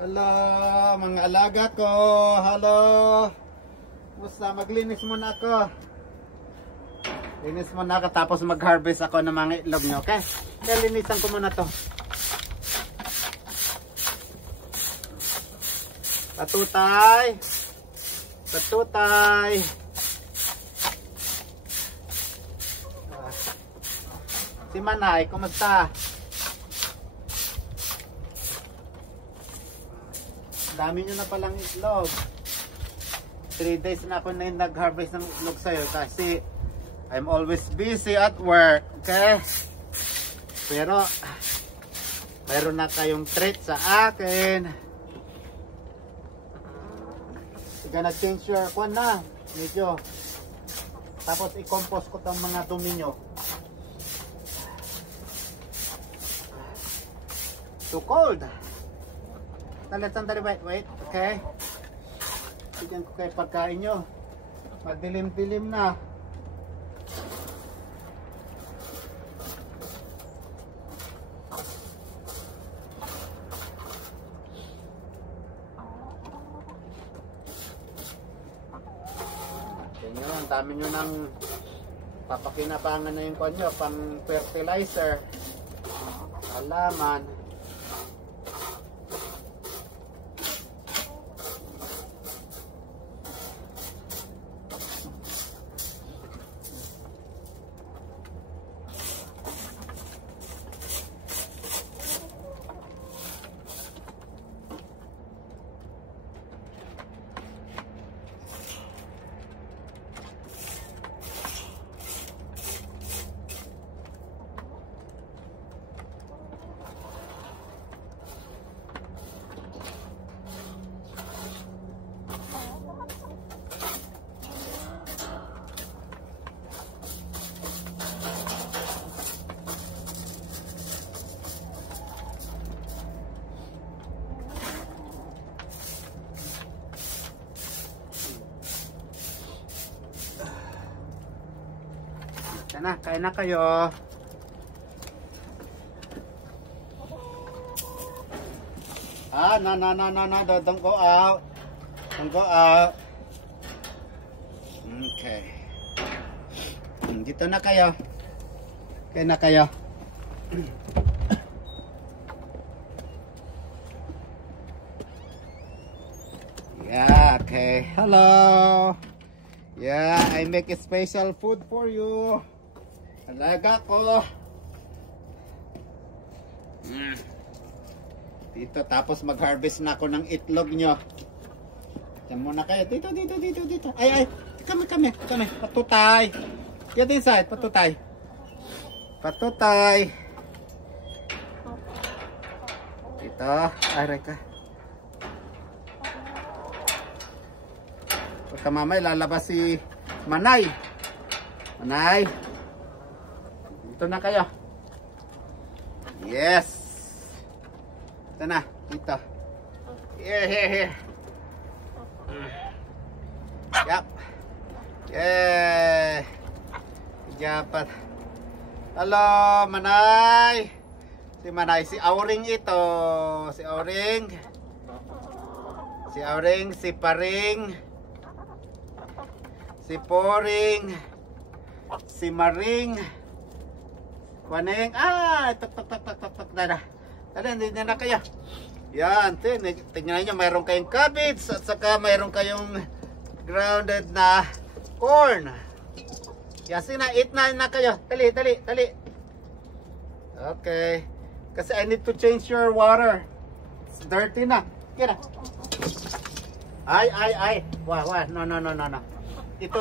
Hello, mga alaga ko. Hello. Musta? Maglinis muna ako. Linis muna ako tapos mag-harvest ako ng mga itlog nyo, okay? Kaya linisan ko muna to. Patutay. Patutay. Si Manay, kumusta? Dami nyo na palang itlog. 3 days na ako na nag-harvest ng itlog sa'yo kasi I'm always busy at work, okay? Pero mayroon na kayong treat sa akin. You're gonna change your kwan na medyo. Tapos i-compose ko tong mga dumi nyo. Too cold. Sandali, wait, okay? Bigyan ko kayo pagkain nyo. Madilim-dilim na. Ganyan, ang dami nyo ng papakinabangan na yung kanyo, pang fertilizer, halaman. Na, kain na kayo. Don't go out. Don't go out. Okay. Dito na kayo. Kain na kayo. Yeah, okay. Hello. Yeah, I make a special food for you. Alaga ko. Dito, tapos mag-harvest na ako ng itlog nyo. Diyan muna kayo. Dito. Ay. Kami. Patutay. Get inside, patutay. Dito. Aray ka. Pagka mamay, lalabas si Manay. Ito na kayo. Yes. Ito na. Dito. Here. Yep. Yeah. Japat. Hello, Manay. Si Manay. Si Auring ito. Si Auring. Si Paring. Si Poring. Si Maring. Waneng, tok. Tara, hindi na kayo. Yan, tingnan nyo, mayroon kayong cabbage at saka mayroon kayong grounded na corn. Yan, eat na kayo. Dali. Okay. Kasi I need to change your water. It's dirty na. Kira. Ay. Wow. No.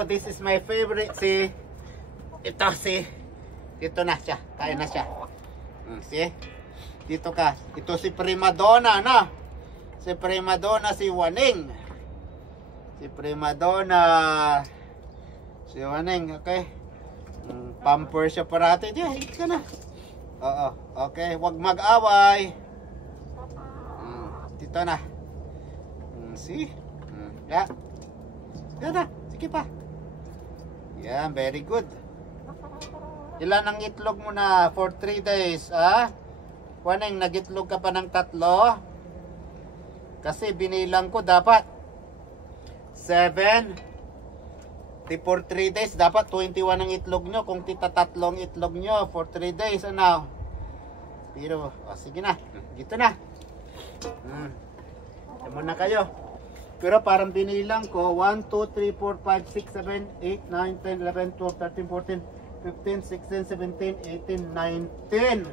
This is my favorite. Dito na siya. Kain na siya. See? Dito ka. Ito si Prima Donna, no? Si Prima Donna, si Waneng. Si Waneng, okay? Pamper siya parati. Diyan, higit ka na. Oo, okay. Huwag mag-away. Dito na. See? Yeah. Yan na. Sige pa. Yeah, very good. Ilan ang itlog mo na for 3 days, ah? Waneng, nag-itlog ka pa ng 3? Kasi binilang ko dapat 7 for 3 days. Dapat 21 ang itlog nyo. Kung tatlong itlog nyo for 3 days. Ano? Pero, sige na. Dito na. Tama na kayo. Pero parang binilang ko 1, 2, 3, 4, 5, 6, 7, 8, 9, 10, 11, 12, 13, 14, 15, 16, 17, 18, 19.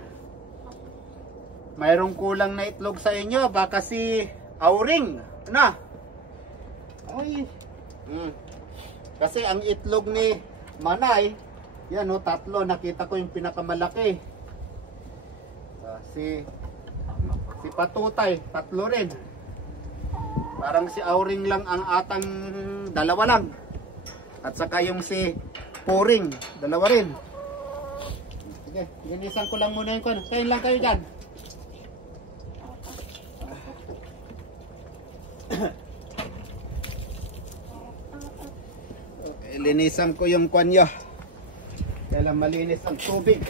Mayroong kulang na itlog sa inyo. Baka si Auring. Ano? Ay. Kasi ang itlog ni Manay, yan o, 3. Nakita ko yung pinakamalaki. Si Patutay, 3 rin. Parang si Auring lang ang atang 2 lang. At saka yung si Puring, 2 rin. Sige, linisan ko lang muna yung kon. Kain lang kayo dyan. Okay, linisan ko yung kon nyo. Kailan malinis ang tubig.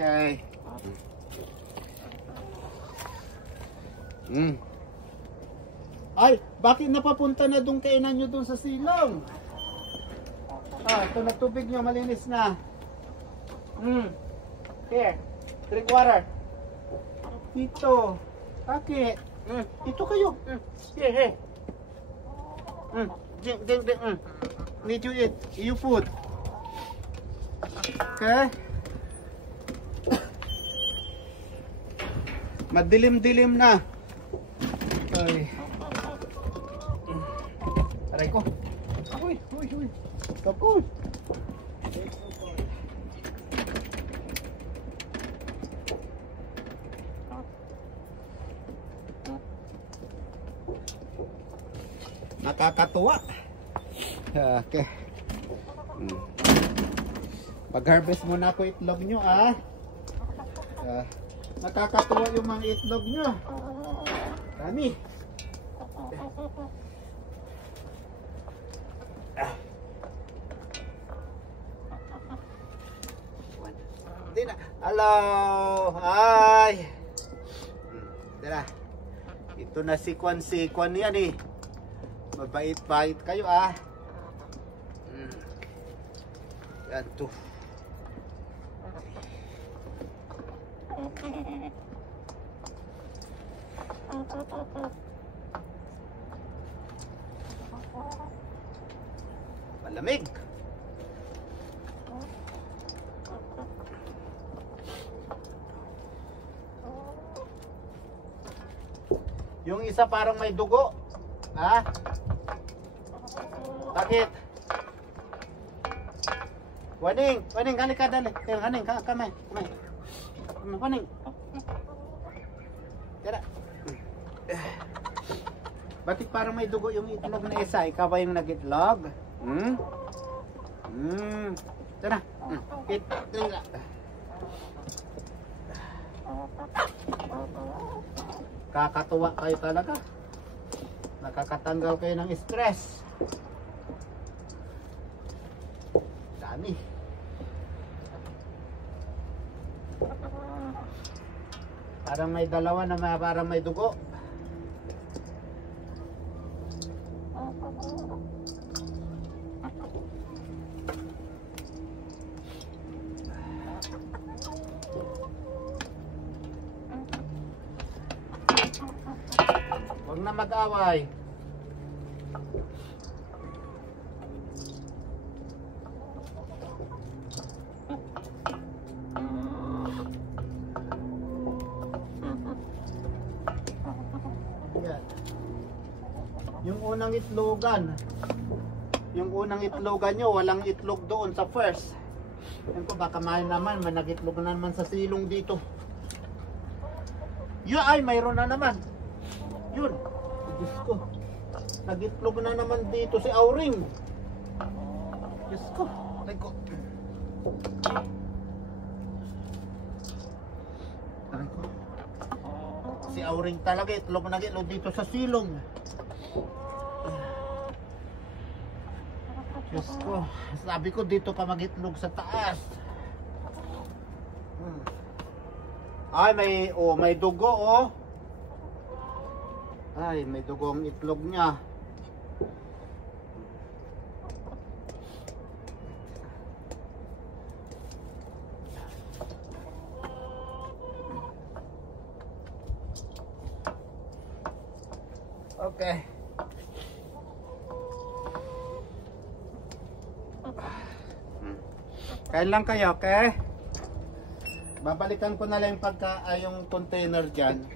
Okay. Ay, bakit napapunta na doon kainan nyo doon sa silong? Ito na tubig nyo, malinis na. Here, drink water. Dito. Bakit? Dito kayo. Here. Drink. Need you eat. You food. Okay? Madilim-dilim na. Ay. Aray ko. Uy. Kapul. Nakakatuwa. Okay. Pag-harvest muna ako itlog nyo, nakakatuwa yung mga itlog nyo. Dami. Hindi na. Hello. Hi. Tara. Ito na si Kwan yan eh. Mabait-bait kayo Yan to. Malamig. Yung isa parang may dugo. Bakit? Waning, halika dali. Waning, kamay. Waning. Tara. Bakit parang may dugo yung itlog na isa? Ikaw ba yung nag-itlog? Tara. Tara. Kakatuwa kayo talaga. Nakakatanggal kayo ng stress. Dami. Parang may dalawa na parang may dugo. Huwag na mag-away. Yan. Yung unang itlogan, Yung unang itlogan nyo, walang itlog doon sa first. Yan po, baka may naman, may nag-itlog na naman sa silong dito. Yun ay, mayroon na naman. Yun. Diyos ko. Nag-itlog na naman dito si Auring. Diyos ko. Aray ko. Aray ko. Si Auring talaga, itlog na itlog dito sa silong. Diyos ko. Sabi ko dito pa mag-itlog sa taas. Ay, may dugo, oh. Ay, may dugo ang itlog niya. Okay. Kain lang kayo, okay? Babalikan ko na lang yung container dyan.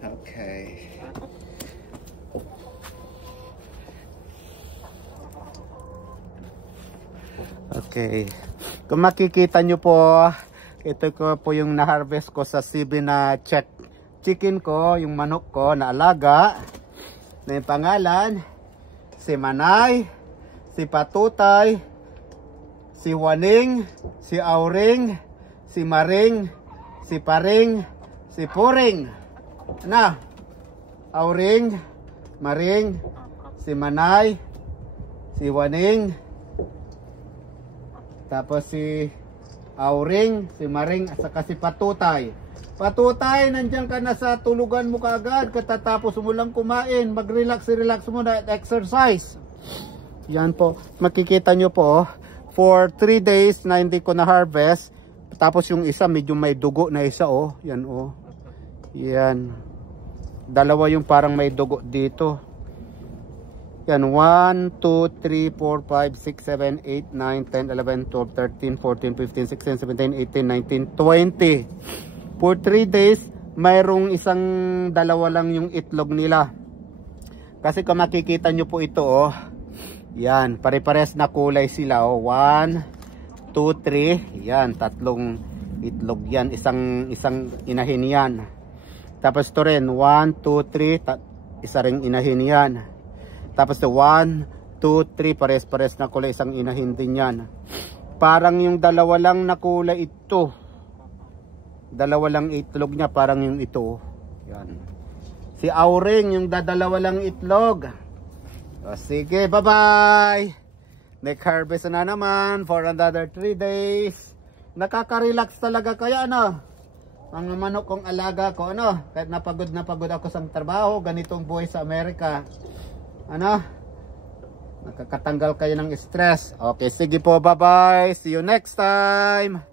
Okay. Okay. Kung makikita nyo po, ito ko po yung na-harvest ko sa CB na chicken ko, yung manok ko na alaga. Na yung pangalan, si Manay, si Patutay, si Waning, si Auring, si Maring, si Paring, si Puring. Ano? Auring, Maring, si Manay, si Waning, tapos si Auring, si Maring, at saka si Patutay. Patutay, nandiyan ka na sa tulugan mo kaagad, katatapos mo lang kumain, mag-relax mo na at exercise. Yan po, makikita nyo po, for 3 days na hindi ko na harvest, tapos yung isa medyo may dugo na isa, oh, yan, oh. Yan. Dalawa yung parang may dugo dito. Yan, 1, 2, 3, 4, 5, 6, 7, 8, 9, 10, 11, 12, 13, 14, 15, 16, 17, 18, 19, 20. For 3 days, mayroong isang dalawa lang yung itlog nila. Kasi kung makikita nyo po ito, oh. Yan, pare-pares na kulay sila, oh. 1, 2, 3. Yan, tatlong itlog yan. Isang inahin yan. Tapos ito rin, 1, 2, 3. Isa ring inahin yan. Tapos ito, 1, 2, 3. Pares-pares na kulay. Isang inahin din yan. Parang yung dalawa lang na kulay ito. Dalawa lang itlog niya, parang yung ito. Yan. Si Auring, yung dadalawa lang itlog. O, sige, bye-bye. Next harvest na naman for another 3 days. Nakaka-relax talaga kaya, ano? Ang manok kong alaga ko, ano? Kahit na pagod ako sa trabaho, ganitong buhay sa Amerika. Ano? Nakakatanggal kayo ng stress. Okay, sige po, bye-bye. See you next time.